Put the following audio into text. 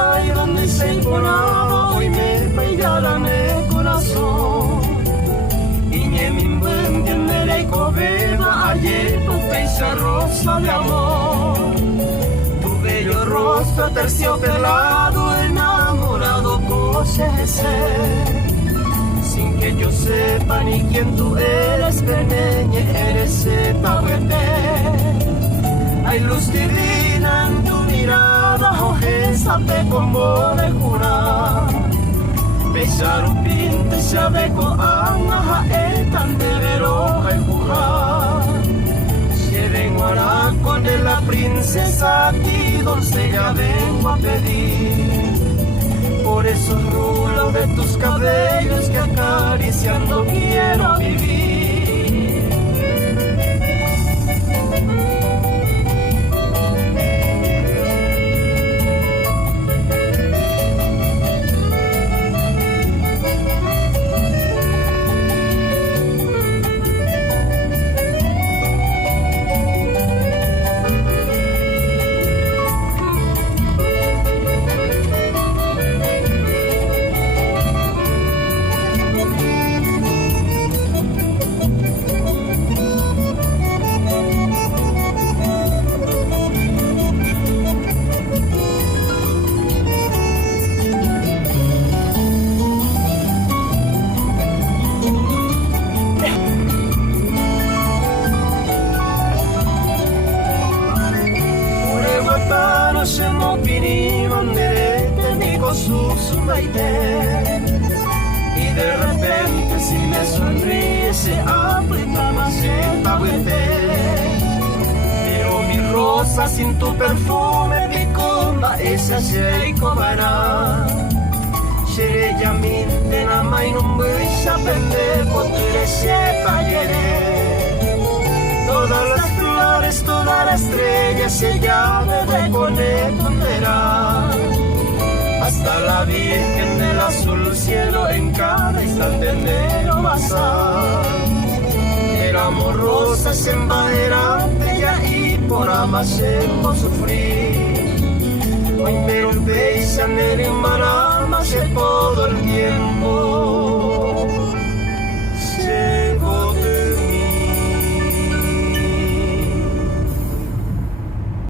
Ahí donde se enconaba hoy me pegaran el corazón y ni mi mente me recobeba ayer tu pecha rosa de amor, tu bello rostro terciopelado enamorado cosece sin que yo sepa ni quién tú eres, peneñe eres etahuete. Hay luz divina en tu mirada, ojésate como de jurar. Besar un pinte, chabeco, anaja, etan de veroja y jujar. Lleven guaraco de la princesa, aquí doncella vengo a pedir. Por esos rulos de tus cabellos que acariciando quiero vivir. Siamo finito nel su baile y de repente si me sonríe se abre la maceta pero mi rosa sin tu perfume mi comba esa se cobará se llamente la mai non vuoi sapere potere se tagliere todas las flores, todas las estrellas se llave de conectará hasta la Virgen del azul cielo en cada instante negro pasar. Éramos rosas en bella y por amarnos sufrir. Hoy me rompéis en el embarama todo el tiempo.